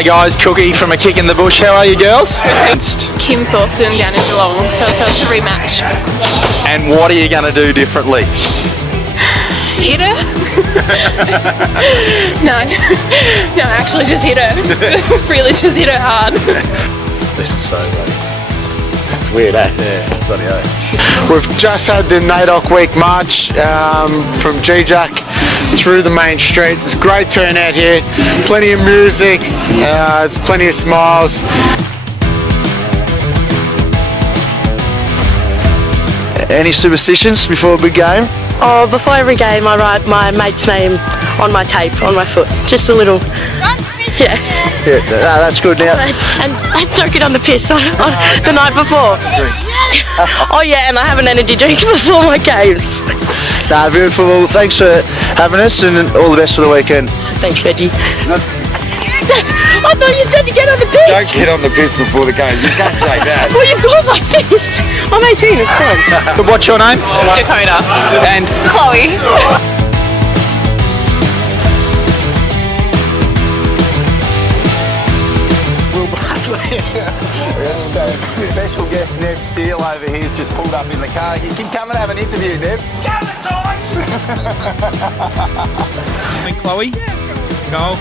G'day guys, Cookie from A Kick in the Bush. How are you girls? Kim Thornton down in Geelong, so it's a rematch. And what are you going to do differently? Hit her? no, actually just hit her. Really just hit her hard. This is so funny. It's weird, eh? Yeah, bloody hell. We've just had the NAIDOC Week March from GJack through the main street. It's a great turnout here. Plenty of music, there's plenty of smiles. Any superstitions before a big game? Oh, before every game I write my mate's name on my tape, on my foot. Just a little, yeah. Yeah, no, that's good now. And don't get on the piss the night before. Oh yeah, and I have an energy drink before my games. Nah, beautiful. Well, thanks for having us and all the best for the weekend. Thanks, Reggie. I thought you said to get on the piss. Don't get on the piss before the game. You can't say that. Well, you've got my piss. I'm 18, it's fine. What's your name? Dakota. And Chloe. Special guest Neb Steele over here has just pulled up in the car. You can come and have an interview, Neb. Come the tights! And Chloe, go.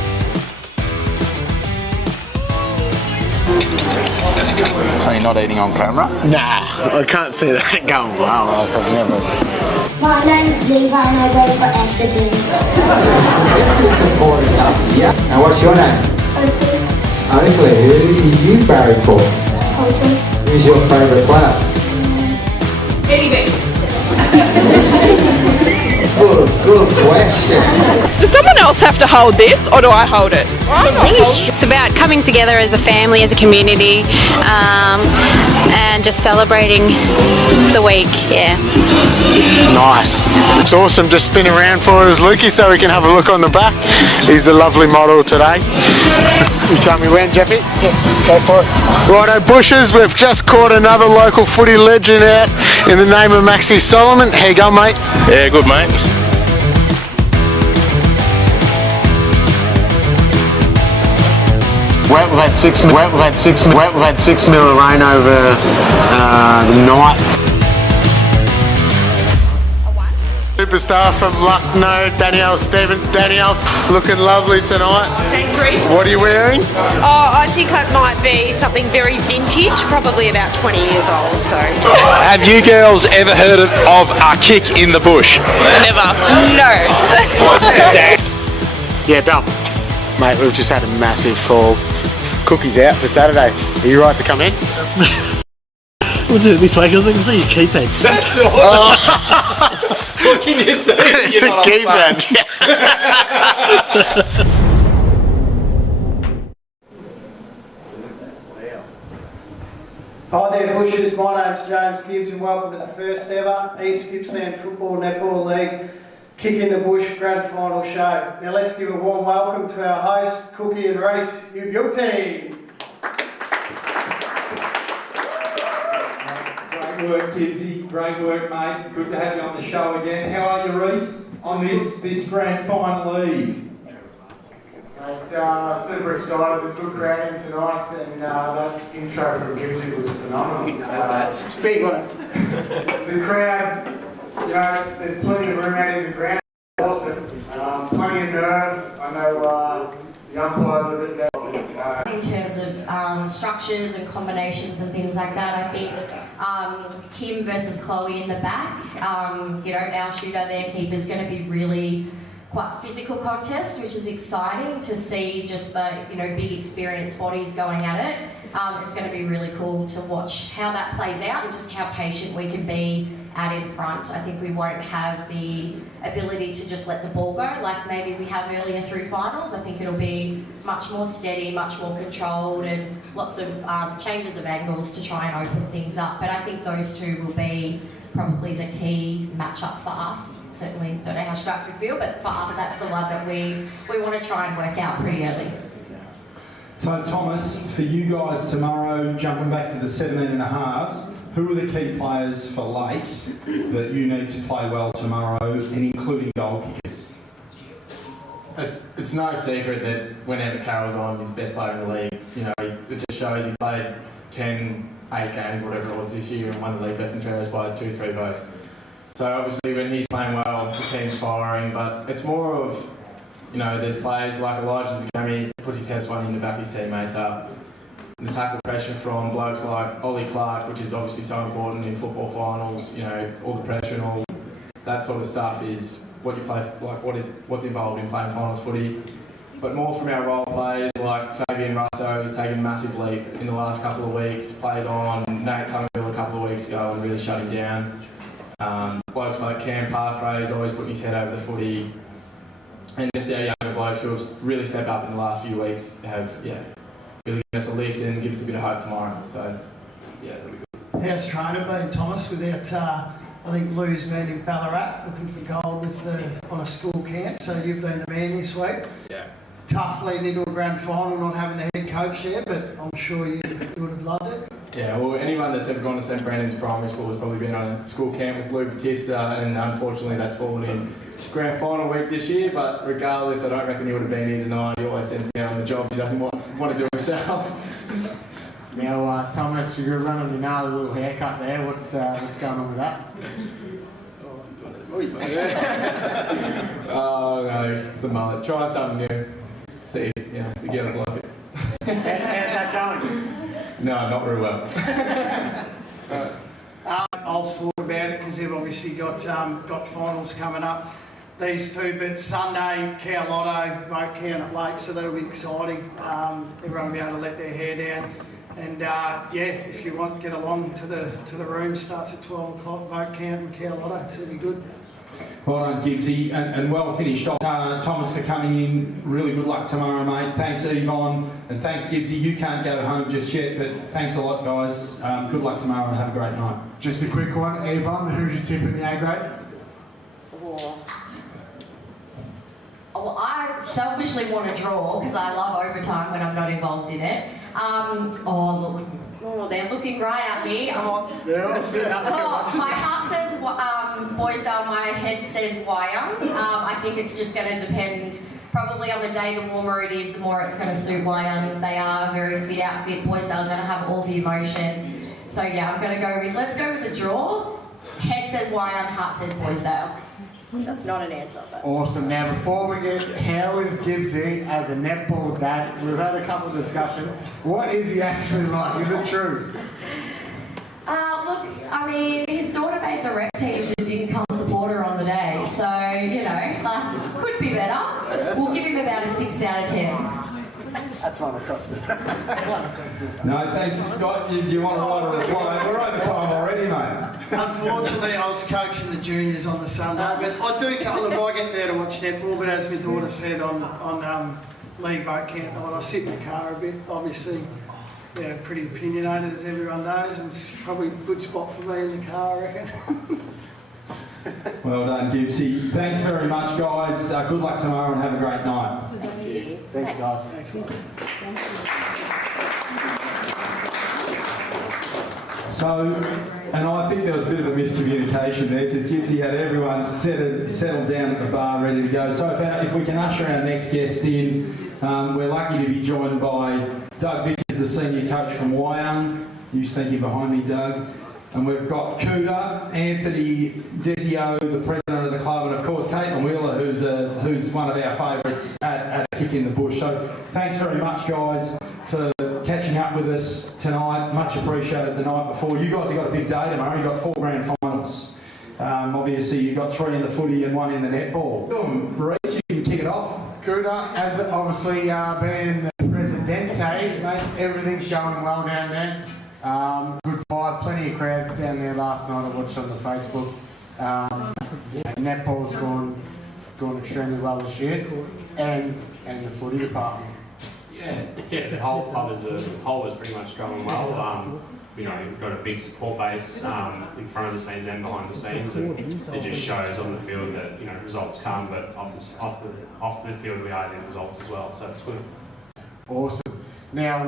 So you're not eating on camera? Nah, I can't see that going well. My name's Levi and I go for Essendon. Yeah. Now what's your name? Oakley. Who do you barrack for? Colton. Who's your favourite player? Eddie Beats. Good question. Does someone else have to hold this, or do I hold it? It's about coming together as a family, as a community, and just celebrating the week, yeah. Nice. It's awesome. Just spin around for us, Lukey, so we can have a look on the back. He's a lovely model today. You tell me when, Jeffy? Yeah, go for it. Righto, Bushes, we've just caught another local footy legend out in the name of Maxie Solomon. How you going, mate? Yeah, good mate. We've had 6 mil of rain over the night. Superstar from Lucknow, Danielle Stevens. Danielle, looking lovely tonight. Thanks, Reese. What are you wearing? Oh, I think it might be something very vintage, probably about 20 years old. So. Have you girls ever heard of A Kick in the Bush? Never. No. Yeah, Bill. Mate, we've just had a massive call. Cookie's out for Saturday. Are you right to come in? We'll do it this way because I can see your keypad. What can you say? The keypad. Hi there Bushers, my name's James Gibbs and welcome to the first ever East Gippsland Football Netball League Kick in the Bush Grand Final show. Now let's give a warm welcome to our hosts, Cookie and Reese. Your team. Great work, Gibbsy. Great work, mate. Good to have you on the show again. How are you, Reese, on this grand final eve? It's super excited. There's good crowd in tonight, and that intro from Gibbsy was phenomenal. It's big, wasn't it? The crowd, you know, there's plenty of room out in the ground. Awesome. Plenty of nerves. I know the umpires are a bit down. In terms of structures and combinations and things like that, I think Kim versus Chloe in the back, you know, our shooter, their keeper, is going to be really quite physical contest, which is exciting to see. Just the, you know, big experienced bodies going at it. It's going to be really cool to watch how that plays out and just how patient we can be out in front. I think we won't have the ability to just let the ball go like maybe we have earlier through finals. I think it'll be much more steady, much more controlled, and lots of changes of angles to try and open things up. But I think those two will be probably the key matchup for us. Certainly don't know how Stratford feel, but for us that's the one that we want to try and work out pretty early. So Thomas, for you guys tomorrow, jumping back to the 17.5s, who are the key players for Lakes that you need to play well tomorrow, and including goal kickers? it's no secret that whenever Carroll's on, he's the best player in the league. You know, it just shows he played 8 games, whatever it was this year, and won the league best in Trevor's by 2-3 votes. So obviously when he's playing well, the team's firing, but it's more of, you know, there's players like Elijah Zagami, puts his head one in to back his teammates up. And the tackle pressure from blokes like Ollie Clark, which is obviously so important in football finals, you know, all the pressure and all that sort of stuff is what you play, like what's involved in playing finals footy. But more from our role players like Fabian Russo, who's taken a massive leap in the last couple of weeks, played on Nate Somerville a couple of weeks ago and really shut him down. Blokes like Cam Parthway's always putting his head over the footy. And just our younger blokes who have really stepped up in the last few weeks have, really given us a lift and give us a bit of hope tomorrow. So, it'll be good. How's training been, Thomas, without, I think, Lou's man in Ballarat looking for gold on a school camp, so you've been the man this week. Yeah. Tough leading into a grand final, not having the head coach there, but I'm sure you would have loved it. Yeah, well, anyone that's ever gone to St Brendan's primary school has probably been on a school camp with Lou Batista, and unfortunately that's fallen in grand final week this year, but regardless, I don't reckon he would have been here tonight. He always sends me out on the job. He doesn't want to do it himself. Now, Thomas, you're running your gnarly little haircut there. What's going on with that? Oh no, it's the mullet. Trying something new. See if the girls like it. How's that going? No, not very well. I'll talk about it because they've obviously got finals coming up. These two, but Sunday, Cow Lotto, vote count at Lake, so that'll be exciting. Everyone will be able to let their hair down. And if you want, get along to the room. Starts at 12 o'clock. Vote count and Cow Lotto, so it'll be good. Well done, Gibbsy, and well finished off. Thomas for coming in. Really good luck tomorrow, mate. Thanks, Yvonne, and thanks, Gibbsy. You can't go home just yet, but thanks a lot, guys. Good luck tomorrow and have a great night. Just a quick one, Yvonne. Who's your tip in the A grade? Well, I selfishly want to draw because I love overtime when I'm not involved in it. They're looking right at me. They're all sitting up there. My heart says Bairnsdale, my head says Wyong. I think it's just going to depend. Probably on the day, the warmer it is, the more it's going to suit Wyong. They are a very fit outfit. Bairnsdale are going to have all the emotion. So yeah, I'm going to go with, let's go with the draw. Head says Wyong, heart says Bairnsdale. That's not an answer. But. Awesome. Now, before we get, how is Gibbsy as a netball dad? We've had a couple of discussions. What is he actually like? Is it true? Look, I mean, his daughter made the rep team and didn't come support her on the day. So, could be better. We'll give him about a 6 out of 10. That's one across the... No, thanks. You want to write a reply? We're over time already, mate. Unfortunately, I was coaching the juniors on the Sunday, but I do come. Look, I get there to watch netball, but as my daughter said on league vote count night, I sit in the car a bit. Obviously, pretty opinionated as everyone knows, and it's probably a good spot for me in the car, I reckon. Well done, Gibbsy. Thanks very much, guys. Good luck tomorrow and have a great night. Thank you. Thanks, guys. Thanks, So, and I think there was a bit of a miscommunication there because Gibbsy had everyone settled down at the bar ready to go. So if we can usher our next guests in, we're lucky to be joined by Doug Vickers, the senior coach from Wyong. You thinking behind me, Doug. And we've got Cooter, Anthony Desio, the president of the club, and of course Caitlin Wheeler, who's one of our favourites at a kick in the bush. So thanks very much, guys, for catching up with us tonight. Much appreciated the night before. You guys have got a big day tomorrow. You've got 4 grand finals. Obviously, you've got 3 in the footy and 1 in the netball. Reece, you can kick it off. Cooter, as obviously being the presidente, mate, everything's going well down there. Good fight, plenty of crowds down there last night. I watched on the Facebook. Netball's gone extremely well this year, and the footy department. Yeah, the whole club as a whole is pretty much going well. We've got a big support base in front of the scenes and behind the scenes, and it just shows on the field that results come, but off the field we are getting results as well. So it's good. Awesome. Now,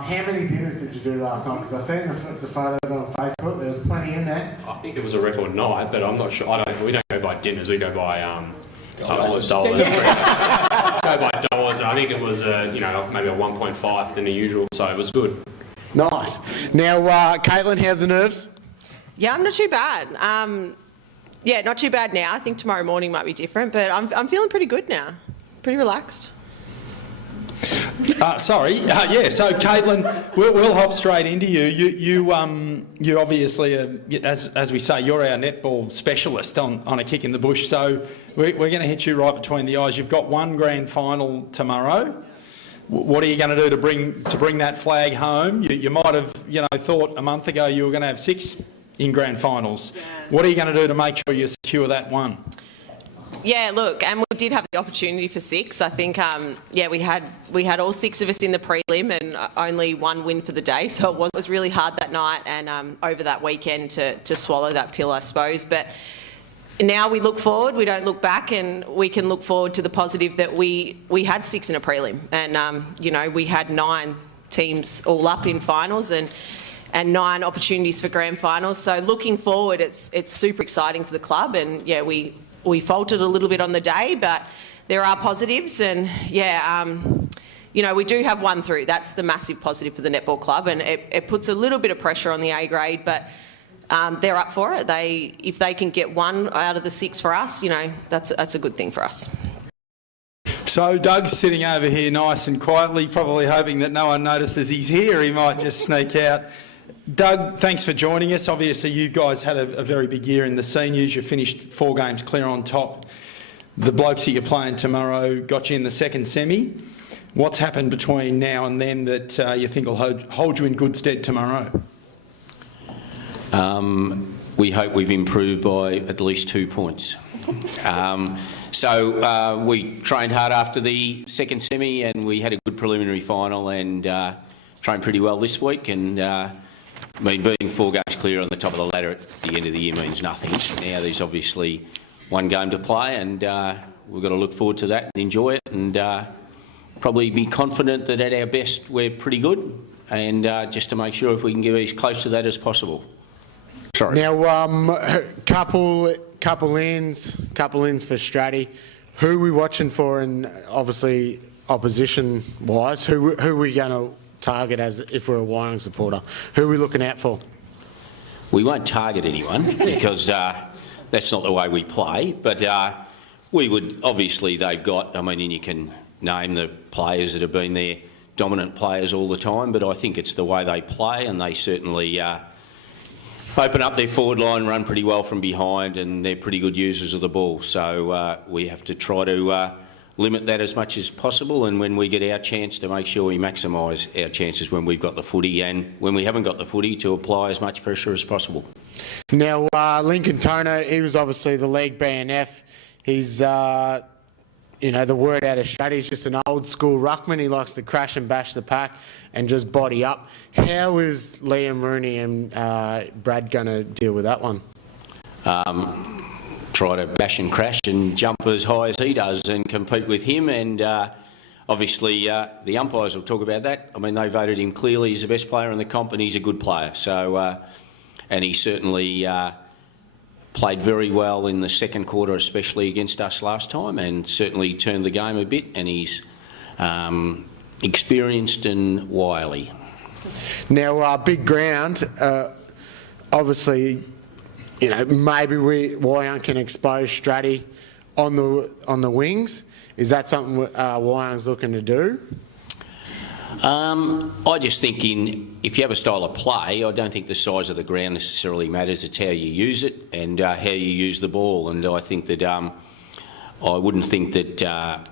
how many dinners did you do last night? Because I've seen the photos on Facebook. There was plenty in there. I think it was a record night, but I'm not sure. We don't go by dinners. We go by Dollars. Go by dollars. I think it was maybe a 1.5 than the usual, so it was good. Nice. Now, Caitlin, how's the nerves? Yeah, I'm not too bad. Not too bad now. I think tomorrow morning might be different, but I'm feeling pretty good now. Pretty relaxed. So Caitlin, we'll hop straight into you. You obviously, as we say, you're our netball specialist on a kick in the bush. So we're going to hit you right between the eyes. You've got one grand final tomorrow. What are you going to do to bring that flag home? You might have thought a month ago you were going to have 6 in grand finals. Yeah. What are you going to do to make sure you secure that one? Yeah, look, and we did have the opportunity for 6. I think, we had all 6 of us in the prelim and only one win for the day. So it was really hard that night and over that weekend to swallow that pill, I suppose. But now we look forward, we don't look back, and we can look forward to the positive that we had 6 in a prelim. And, we had 9 teams all up in finals and 9 opportunities for grand finals. So looking forward, it's super exciting for the club. And, we faltered a little bit on the day, but there are positives. And, we do have 1 through. That's the massive positive for the netball club. And it puts a little bit of pressure on the A grade, but they're up for it. If they can get 1 out of the 6 for us, that's a good thing for us. So Doug's sitting over here nice and quietly, probably hoping that no one notices he's here. He might just sneak out. Doug, thanks for joining us. Obviously, you guys had a very big year in the seniors. You finished 4 games clear on top. The blokes that you're playing tomorrow got you in the second semi. What's happened between now and then that you think will hold you in good stead tomorrow? We hope we've improved by at least 2 points. We trained hard after the second semi and we had a good preliminary final and trained pretty well this week. And being 4 games clear on the top of the ladder at the end of the year means nothing. Now there's obviously 1 game to play and we've got to look forward to that and enjoy it and probably be confident that at our best we're pretty good and just to make sure if we can get as close to that as possible. Sorry. Now, couple ins for Stratty. Who are we watching for, and obviously opposition-wise? Who are we going to target as if we're a Wyong supporter? Who are we looking out for? We won't target anyone because that's not the way we play. But we would obviously they've got. I mean, and you can name the players that have been their dominant players all the time. But I think it's the way they play, and they certainly. Open up their forward line, run pretty well from behind, and they're pretty good users of the ball. So we have to try to limit that as much as possible, and when we get our chance to make sure we maximise our chances when we've got the footy and when we haven't got the footy to apply as much pressure as possible. Now, Lincoln Toner, he was obviously the league BNF. He's the word out of Stratty, he's just an old school ruckman. He likes to crash and bash the pack and just body up. How is Liam Rooney and Brad going to deal with that one? Try to bash and crash and jump as high as he does and compete with him. And obviously the umpires will talk about that. I mean, they voted him clearly as the best player in the comp and he's a good player. So, and he certainly played very well in the second quarter, especially against us last time, and certainly turned the game a bit, and he's experienced and wily. Now, big ground, obviously, maybe Wyong can expose Stratty on the wings. Is that something Wyong's looking to do? I just think if you have a style of play, I don't think the size of the ground necessarily matters. It's how you use it and how you use the ball. And I think that I wouldn't think that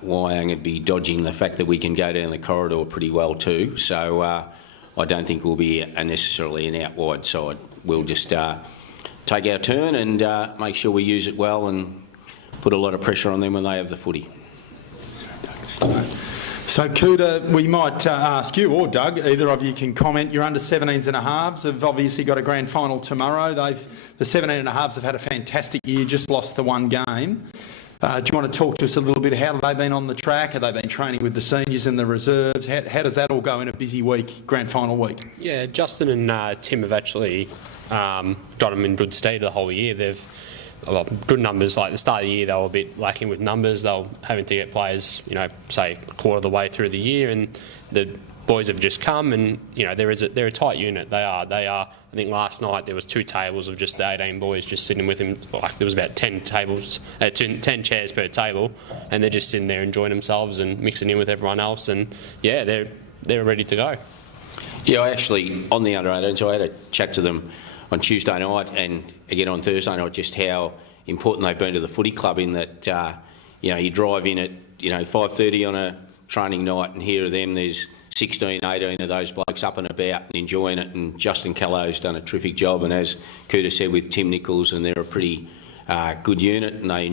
Wyong would be dodging the fact that we can go down the corridor pretty well too. So I don't think we'll be necessarily an out wide side. We'll just take our turn and make sure we use it well and put a lot of pressure on them when they have the footy. So, Kuda, we might ask you, or Doug, either of you can comment. Your under-17s and a halves have obviously got a grand final tomorrow. The 17 and a halves have had a fantastic year, just lost the 1 game. Do you want to talk to us a little bit? How have they been on the track? Have they been training with the seniors and the reserves? How does that all go in a busy week, grand final week? Yeah, Justin and Tim have actually got them in good stead the whole year. They've good numbers. Like the start of the year, they were a bit lacking with numbers. They were having to get players, say a quarter of the way through the year, and the boys have just come, and they're a tight unit. They are. I think last night there was 2 tables of just the 18 boys just sitting with him. Like there was about 10 chairs per table, and they're just sitting there enjoying themselves and mixing in with everyone else. And yeah, they're ready to go. Yeah, I actually on the under-18s, I had a chat to them on Tuesday night and again on Thursday night, just how important they've been to the footy club in that you drive in at 5:30 on a training night, and here are them. There's 16, 18 of those blokes up and about and enjoying it, and Justin Callo's done a terrific job, and as Kuta said with Tim Nichols, and they're a pretty good unit, and they